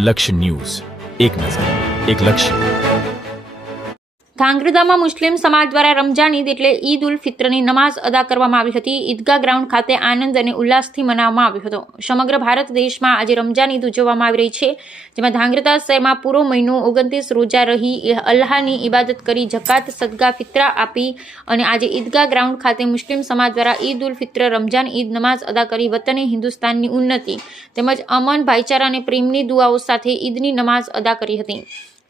લક્ષ્ય ન્યૂઝ, એક નજર, એક લક્ષ્ય. ધાંગધ્રામાં મુસ્લિમ સમાજ દ્વારા રમજાન ઈદ એટલે ઈદ ઉલ ફિત્રની નમાઝ અદા કરવામાં આવી હતી. ઈદગાહ ગ્રાઉન્ડ ખાતે આનંદ અને ઉલ્લાસથી મનાવવામાં આવ્યો હતો. સમગ્ર ભારત દેશમાં આજે રમજાન ઈદ ઉજવવામાં આવી રહી છે, જેમાં ધાંગધ્રા શહેરમાં પૂરો મહિનો 29 રોજા રહી અલ્લાહની ઇબાદત કરી, જકાત, સદકા, ફિત્રા આપી અને આજે ઈદગાહ ગ્રાઉન્ડ ખાતે મુસ્લિમ સમાજ દ્વારા ઈદ ઉલ ફિત્ર રમજાન ઈદ નમાઝ અદા કરી વતને હિન્દુસ્તાનની ઉન્નતિ તેમજ અમન, ભાઈચારા અને પ્રેમની દુઆઓ સાથે ઈદની નમાઝ અદા કરી હતી.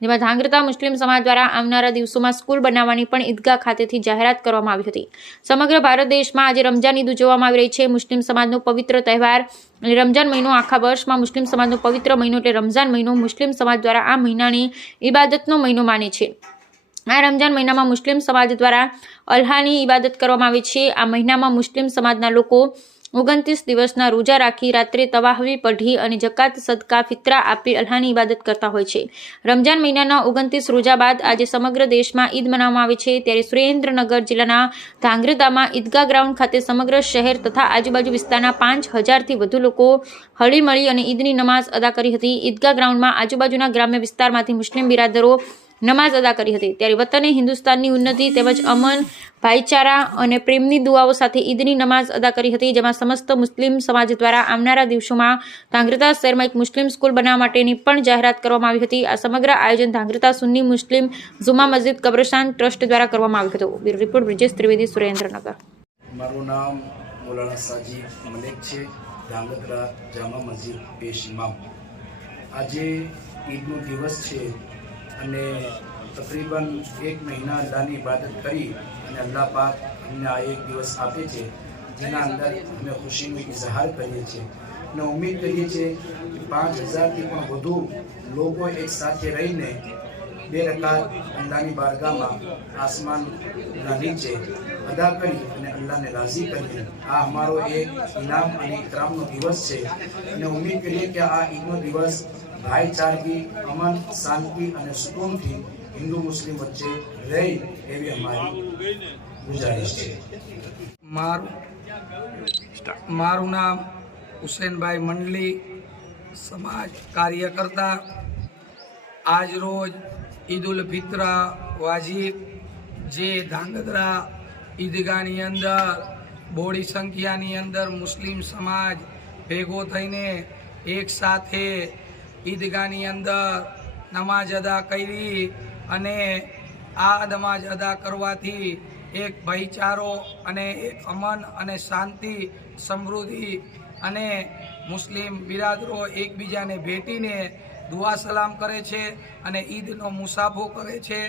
જેમાં ધાંગધ્રા મુસ્લિમ સમાજ દ્વારા આવનારા દિવસોમાં સ્કૂલ બનાવવાની પણ ઈદગાહ ખાતેથી જાહેરાત કરવામાં આવી હતી. સમગ્ર ભારત દેશમાં આજે રમજાન ઈદ ઉજવવામાં આવી રહી છે. મુસ્લિમ સમાજનો પવિત્ર તહેવાર એટલે રમજાન મહિનો આખા વર્ષમાં મુસ્લિમ સમાજનો પવિત્ર મહિનો એટલે રમજાન મહિનો મુસ્લિમ સમાજ દ્વારા આ મહિનાને ઇબાદતનો મહિનો માને છે. આ રમજાન મહિનામાં મુસ્લિમ સમાજ દ્વારા અલ્લાહની ઇબાદત કરવામાં આવે છે. આ મહિનામાં મુસ્લિમ સમાજના લોકો 29 દિવસના રોજા રાખી રાત્રે તવાહવી પઢી અને જકાત, સદકા, ફિત્રા આપી અલ્લાહની ઇબાદત કરતા હોય છે. રમજાન મહિનાના 29 રોજા બાદ આજે સમગ્ર દેશમાં ઈદ મનાવવામાં આવે છે. ત્યારે સુરેન્દ્રનગર જિલ્લાના ધાંગધ્રામાં ઈદગાહ ગ્રાઉન્ડ ખાતે સમગ્ર શહેર તથા આજુબાજુ વિસ્તારના 5000થી વધુ લોકો હળીમળી અને ઈદની નમાઝ અદા કરી હતી. ઈદગાહ ગ્રાઉન્ડમાં આજુબાજુના ગ્રામ્ય વિસ્તારમાંથી મુસ્લિમ બિરાદરો નમાઝ અદા કરી હતી. ત્યારે વતને હિન્દુસ્તાનની ઉન્નતિ તેમજ અમન, ભાઈચારા અને પ્રેમની દુઆઓ સાથે ઈદની નમાઝ અદા કરી હતી. જેમાં સમસ્ત મુસ્લિમ સમાજ દ્વારા આવનારા દિવસોમાં ધાંગધ્રા શહેરમાં એક મુસ્લિમ સ્કૂલ બનાવવા માટેની પણ જાહેરાત કરવામાં આવી હતી. આ સમગ્ર આયોજન ધાંગધ્રા સુન્ની મુસ્લિમ જુમા મસ્જિદ કબ્રસ્તાન ટ્રસ્ટ દ્વારા કરવામાં આવ્યું હતું. Bureau report Brijesh Trivedi, Surendranagar. મારું નામ મૌલાના સાજીદ મલિક છે, ધાંગધ્રા જામા મસ્જિદ પેશ ઇમામ. આજે ઈદનો દિવસ છે અને તકરીબન 1 મહિના અલ્લાહની ઇબાદત કરી અને અલ્લાહ પાક અમને આ એક દિવસ આપે છે, જેના અંદર અમે ખુશીનો ઇઝહાર કરીએ છીએ અને ઉમ્મીદ કરીએ છીએ કે 5000થી પણ વધુ લોકો એક સાથે રહીને 2 રકાત અલ્લાહની બારગાહમાં આસમાનના નીચે અદા કરી અને અલ્લાહને રાજી કરીએ. આ અમારો એક ઇનામ અને ઇકરામનો દિવસ છે અને ઉમ્મીદ કરીએ કે આ ઈદનો દિવસ ભાઈચારગી, અમન, શાંતિ અને સુકૂનથી હિન્દુ મુસ્લિમ વચ્ચે રહે એવી અમારી ગુજારિશ છે. મારું નામ હુસેનભાઈ મંડલી, સમાજ કાર્યકર્તા. આજ રોજ ઈદ ઉલ ફિત્ર વાજીબ જે ધાંગધ્રા ઈદગાહની અંદર બોડી સંખ્યાની અંદર મુસ્લિમ સમાજ ભેગો થઈને એક સાથે ઈદગાહની અંદર નમાઝ અદા કરી અને આ નમાઝ અદા કરવાથી એક ભાઈચારો અને એક અમન અને શાંતિ, સમૃદ્ધિ અને મુસ્લિમ બિરાદરો એકબીજાને ભેટીને દુઆ સલામ કરે છે અને ઈદનો મુસાફો કરે છે.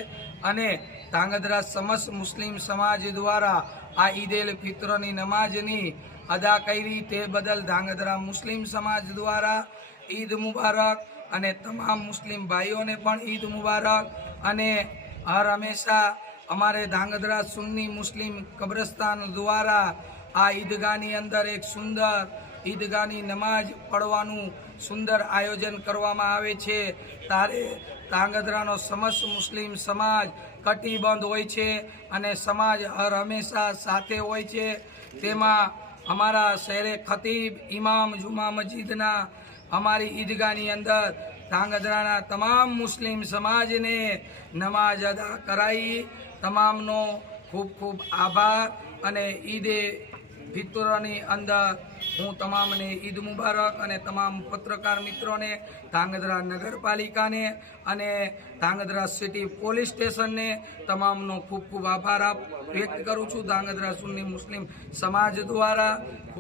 અને ધાંગધ્રા સમસ્ત મુસ્લિમ સમાજ દ્વારા આ ઈદ ઉલ ફિત્રની નમાઝની અદા કરી તે બદલ ધાંગધ્રા મુસ્લિમ સમાજ દ્વારા ઈદ મુબારક અને તમામ મુસ્લિમ ભાઈઓને પણ ઈદ મુબારક. અને હર હંમેશા અમારે ધાંગધ્રા સુન્ની મુસ્લિમ કબ્રસ્તાન દ્વારા આ ઈદગાહની અંદર એક સુંદર ઈદગાહની નમાઝ પડવાનું સુંદર આયોજન કરવામાં આવે છે. ત્યારે ધાંગધ્રાનો સમસ્ત મુસ્લિમ સમાજ કટિબંધ હોય છે અને સમાજ હર હંમેશા સાથે હોય છે. તેમાં અમારા શહેરે ખતીબ ઇમામ જુમા મસ્જિદના અમારી ઈદગાહની અંદર ધાંગધ્રાના તમામ મુસ્લિમ સમાજને નમાઝ અદા કરાઈ. તમામનો ખૂબ ખૂબ આભાર અને ઈદે ફિત્રની અંદર હું તમામને ઈદ મુબારક અને તમામ પત્રકાર મિત્રોને, ધાંગધ્રા નગરપાલિકાને અને ધાંગધ્રા સિટી પોલીસ સ્ટેશનને તમામનો ખૂબ ખૂબ આભાર વ્યક્ત કરું છું ધાંગધ્રા સુન્ની મુસ્લિમ સમાજ દ્વારા.